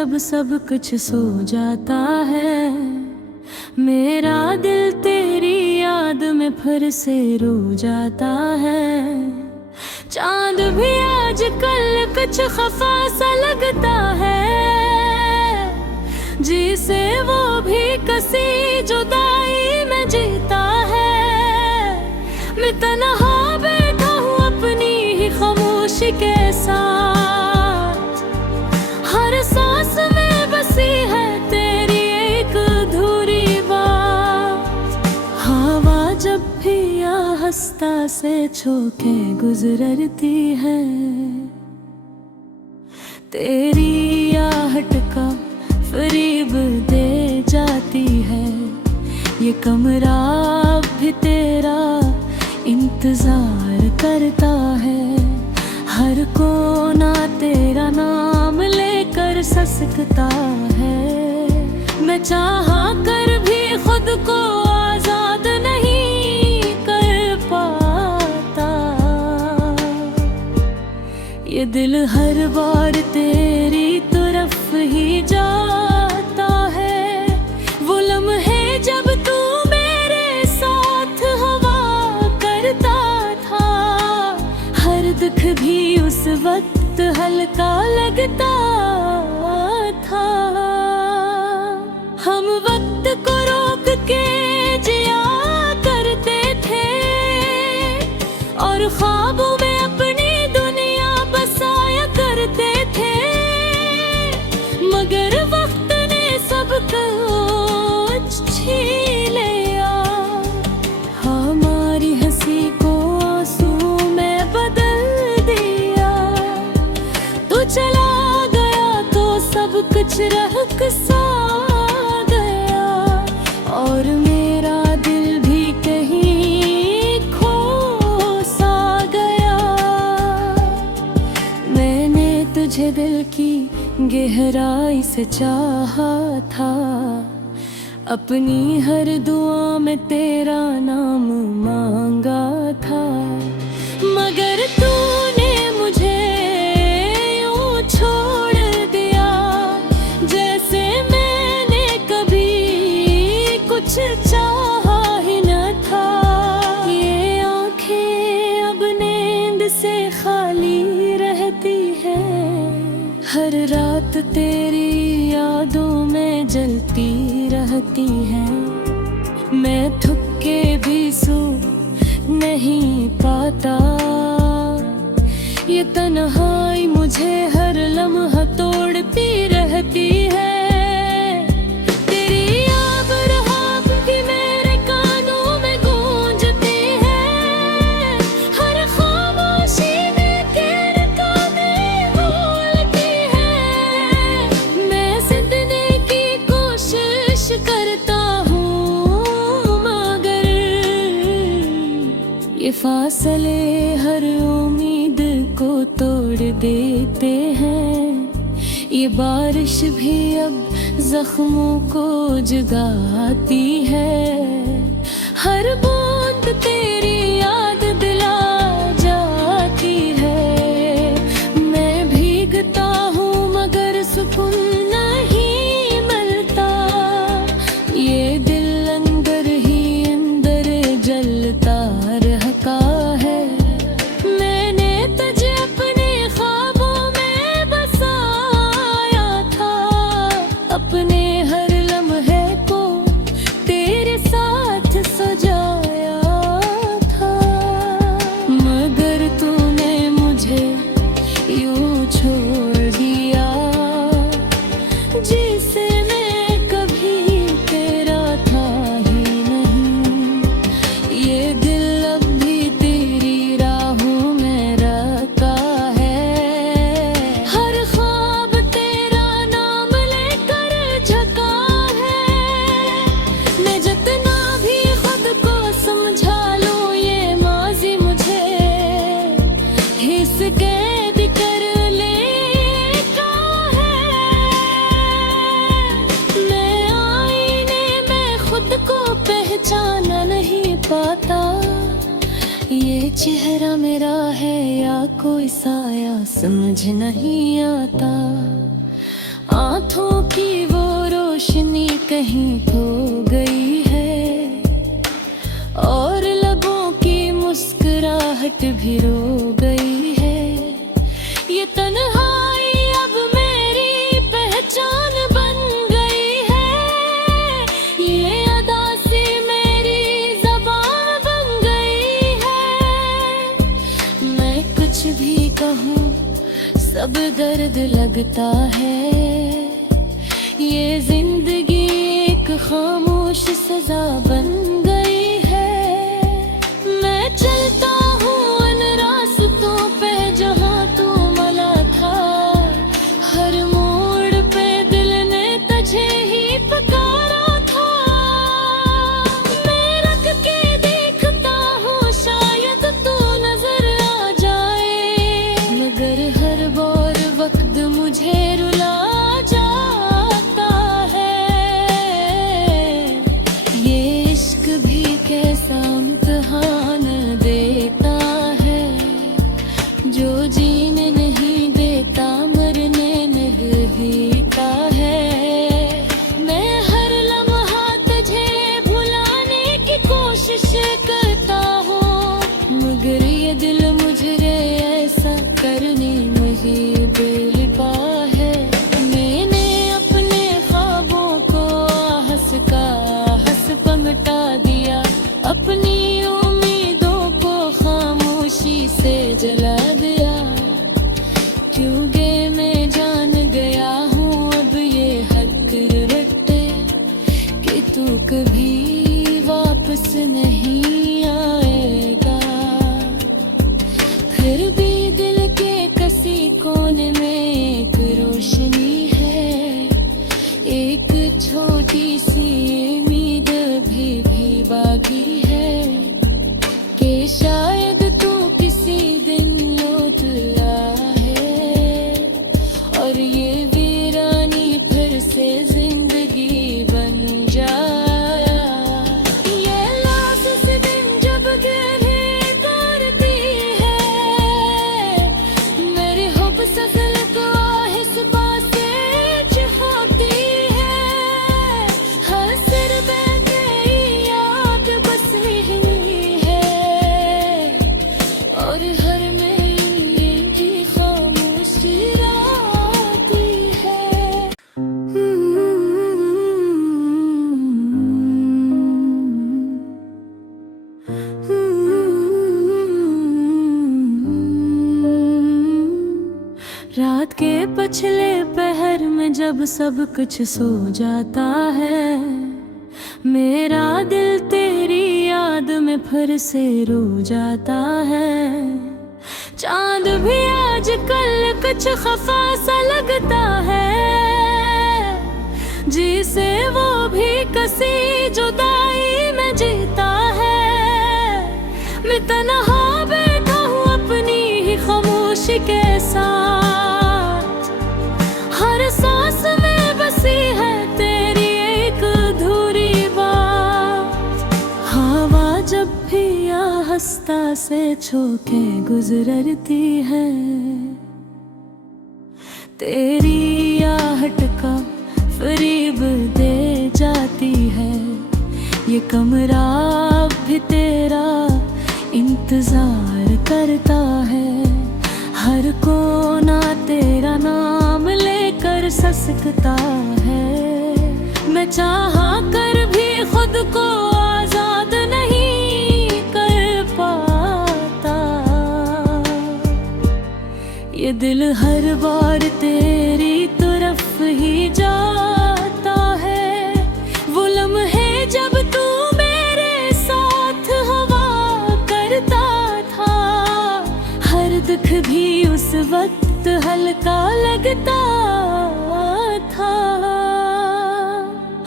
जब सब कुछ सो जाता है, मेरा दिल तेरी याद में फिर से रो जाता है। चांद भी आजकल कुछ खफा सा लगता है, जिसे वो भी कसी जुदाई में जीता है। मैं तन्हा बैठा हूँ अपनी ही खामोशी के साथ, हर सांस में बसी है तेरी एक अधूरी बात। हवा जब भी आहिस्ता से छूके गुजरती है, तेरी आहट का फरीब दे जाती है। ये कमरा भी तेरा इंतजार करता है, हर कोना तेरा नाम लेकर ससकता है। मैं चाहा कर भी खुद को आजाद नहीं कर पाता, ये दिल हर बार तेरी तरफ ही जाता है। वो लम्हे जब तू मेरे साथ हवा करता था, हर दुख भी उस वक्त हल्का लगता था। हम वक्त को रोक के जिया करते थे, और ख्वाबों में अपनी दुनिया बसाया करते थे। मगर वक्त ने सब कुछ छीन लिया, हमारी हंसी को आंसू में बदल दिया। तू चला गया तो सब कुछ रहक सा गया, और मेरा दिल भी कहीं खो सा गया। मैंने तुझे दिल की गहराई से चाहा था, अपनी हर दुआ में तेरा नाम मांगा था। मगर तूने मुझे यूं छोड़ दिया, जैसे मैंने कभी कुछ चाहा ही न था। ये आंखें अब नींद से खाली रहती है, हर रात तेरी यादों में जलती रहती है। मैं थक के भी सो नहीं पाता, ये तन्हाई मुझे हर लम्हा तोड़ती रहती है। तेरी याद रात भी मेरे कानों में गूंजती है, हर खामोशी में तेरे कानें बोलती है। मैं जिंदने की कोशिश करता हूँ, मगर ये फासले हर उम्मीद को तोड़ देते हैं। ये बारिश भी अब जख्मों को जगाती है, हर बूंद तेरी याद दिला जाती है। मैं भीगता हूँ मगर सुकून नहीं मिलता, ये दिल अंदर ही अंदर जलता रहता है। मैंने तुझे अपने ख्वाबों में बसाया था, अपने हर लम्हे को तेरे साथ सजाया था। मगर तूने मुझे यूं छोड़ दिया, जिसे मैं कभी तेरा था ही नहीं। ये दिल अब भी तेरी राहों में रहता है, हर ख्वाब तेरा नाम लेकर झका है। मैं जितना भी खुद को समझा लूं, ये माजी मुझे हिस कैद कर लेता है। मैं आईने में खुद को पहचाना नहीं पाता, ये चेहरा मेरा है या कोई साया समझ नहीं आता। आँखों रोशनी कहीं खो गई है और लबों की मुस्कुराहट भी रो गई है। ये तन्हाई अब मेरी पहचान बन गई है, ये अदा सी मेरी ज़बान बन गई है। मैं कुछ भी कहूँ सब दर्द लगता है, ये जिंदगी एक खामोश सजा बन गई है। मैं चलता हूँ उन रास्तों पे जहाँ तू मिला था, हर मोड़ पे दिल ने तुझे ही पुकारा था। मैं रख के देखता हूँ शायद तू नजर आ जाए, मगर हर बार वक्त मुझे रुला जाता है। ये इश्क भी कैसा इम्तिहान देता है, जो जीने नहीं देता मरने नहीं देता है। मैं हर लम्हा तुझे भुलाने की कोशिश करता हूँ, मगर ये दिल मुझे ऐसा करने नहीं देता है। मैंने अपने ख्वाबों को हंस का हंस पमटा दिया, अपनी उम्मीदों को खामोशी से जला दिया। क्योंकि मैं जान गया हूँ अब ये हक रटे कि तू कभी वापस नहीं आएगा। फिर भी दिल के किसी कोने में एक रोशनी है, एक छोटी सी उम्मीद भी बाकी है कि शायद तू किसी दिन लौट आए और ये वीरानी फिर से जिंदगी बन जाए। ये लाश से दिन जब गहरे करती है, मेरी हुब ससल को आहिस पासे चिढ़ाती है। हर सिर पे तेरी याद बस रही है और हर मेरी की खामोशी राती है। रात के पछले पहर में जब सब कुछ सो जाता है, मेरा दिल तेरी याद में फिर से रो जाता है। चांद भी आजकल कुछ खफा सा लगता है, जिसे वो भी कसी जुदाई में जीता है। मैं तन्हा बैठा हूँ अपनी ही खामोशी के साथ, हर सांस में बसी है तेरी एक अधूरी बात। हवा जब भी आहिस्ता से छूके गुजरती है, तेरी आहट का फरीब दे जाती है। ये कमरा अब भी तेरा इंतजार करता है, हर कोना तेरा नाम लेकर ससकता है। मैं चाहा कर भी खुद को आजाद नहीं कर पाता, ये दिल हर बार तेरी तरफ ही जाता है। वो लम्हे जब तू मेरे साथ हवा करता था, हर दुख भी उस वक्त हल्का लगता था।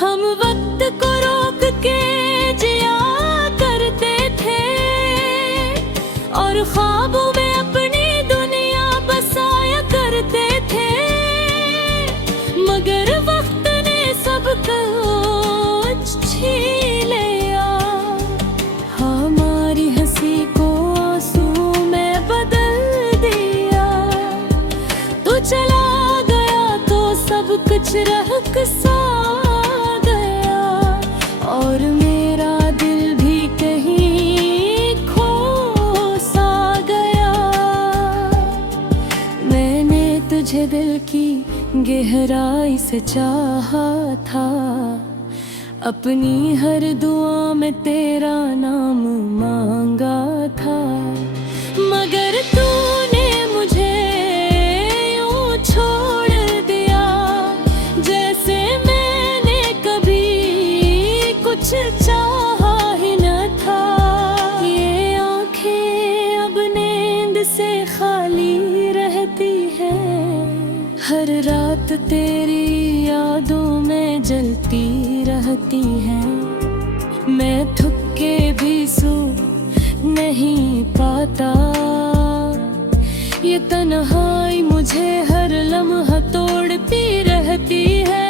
हम वक्त को रोक के जिया करते थे और ख्वाबों में अपनी दुनिया बसाया करते थे, मगर वक्त ने सब कुछ छीन लिया। हमारी हंसी को आंसू में बदल दिया। तू चला गया तो सब कुछ रह सा गहराई से चाहा था, अपनी हर दुआ में तेरा नाम मांगा था। मगर तूने मुझे यूं छोड़ दिया, जैसे मैंने कभी कुछ चाहा ही न था। ये आंखें अब नींद से खाली रहती है, हर रात तेरी यादों में जलती रहती है। मैं थक के भी सो नहीं पाता, ये तन्हाई मुझे हर लम्हा तोड़ती रहती है।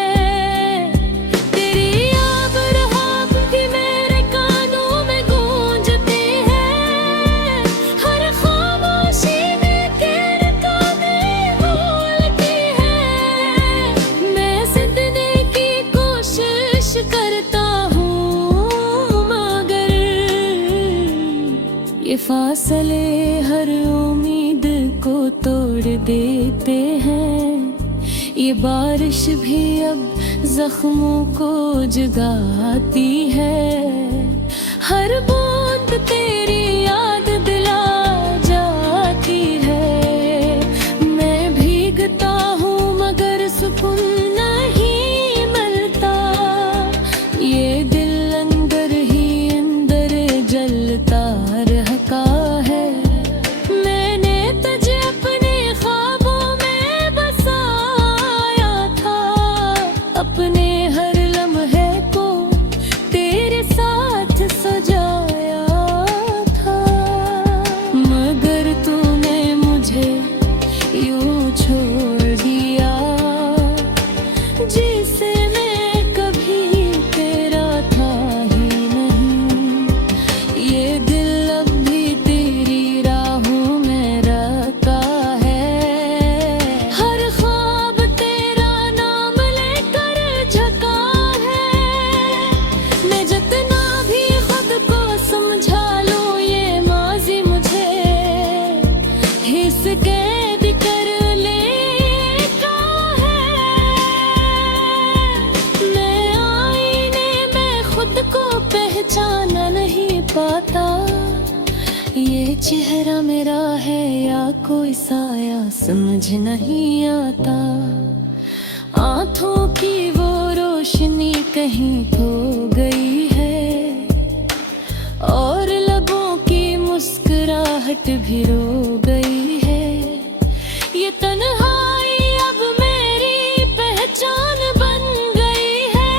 तेरी याद रात भी मेरे कानों में गूंजती है, हर खामोशी में तेरे कदम बोलती है। मैं जिंदगी की कोशिश करता हूँ, मगर ये फासले हर उम्मीद को तोड़ देते हैं। ये बारिश भी अब जख्मों को जगाती है, हर बूंद तेरी याद दिला जाती है। मैं भीगता हूँ मगर सुकून नहीं मिलता, ये दिल अंदर ही अंदर जलता रहता है। मैंने तुझे अपने ख्वाबों में बसाया था, अपने हर लम्हे को तेरे साथ सजाया था। मगर तूने मुझे यूं छोड़ दिया, जिसे मैं कभी तेरा था ही नहीं। ये दिल अब भी तेरी राहों में रखा है, हर ख्वाब तेरा नाम लेकर झका है। मैं जितना भी खुद को समझा लूं, ये माजी मुझे हिस्स कैद कर लेता है। मैं आईने में खुद को पहचाना नहीं पाता, ये चेहरा मेरा है या कोई साया समझ नहीं आता। आंखों की वो रोशनी कहीं खो गई है, और लबों की मुस्कुराहट भी रो गई है। ये तन्हाई अब मेरी पहचान बन गई है,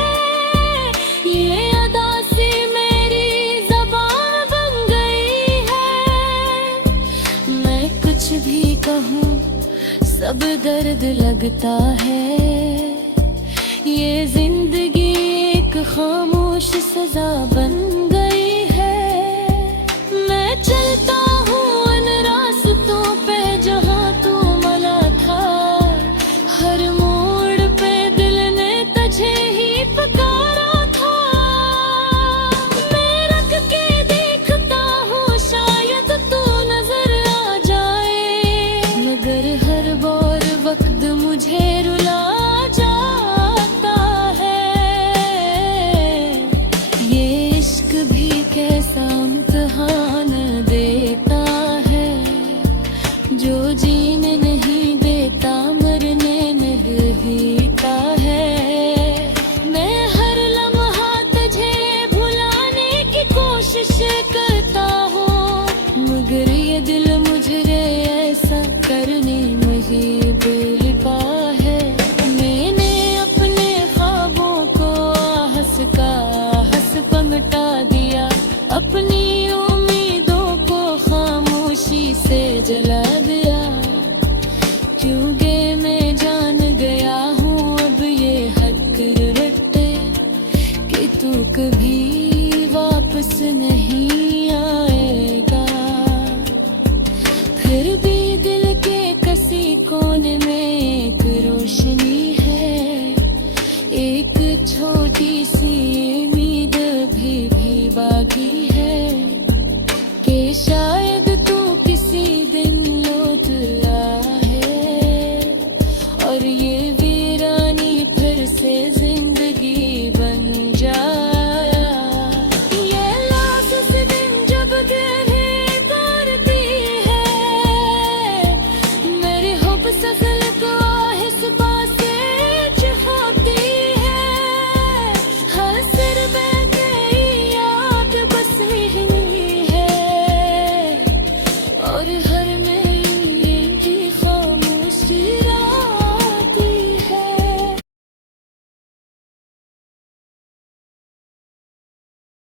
ये अदा सी मेरी ज़बान बन गई है। मैं कुछ भी कहूँ सब दर्द लगता है, ये जिंदगी एक खामोश सजा बन गई है। मैं चलता हूँ उन रास्तों पे जहाँ तू मला था, हर मोड़ पे दिल ने तुझे ही पुकारा था। मैं रख के देखता हूँ शायद तू नजर आ जाए, मगर हर बार वक्त मुझे रुला जाता है। ये इश्क भी कैसा इम्तिहान देता है, जो जीने नहीं देता मरने नहीं देता है। मैं हर लम्हा तुझे भुलाने की कोशिश करता हूँ, मगर ये दिल मुझे ऐसा करने नहीं देता है। मैंने अपने ख्वाबों को हंस का हंस पलटा दिया, अपनी उम्मीदों को खामोशी से जला दिया। क्योंकि मैं जान गया हूँ अब ये हक रटे, कि तू कभी वापस नहीं आएगा। फिर भी दिल के किसी कोने में एक रोशनी है, एक छोटी सी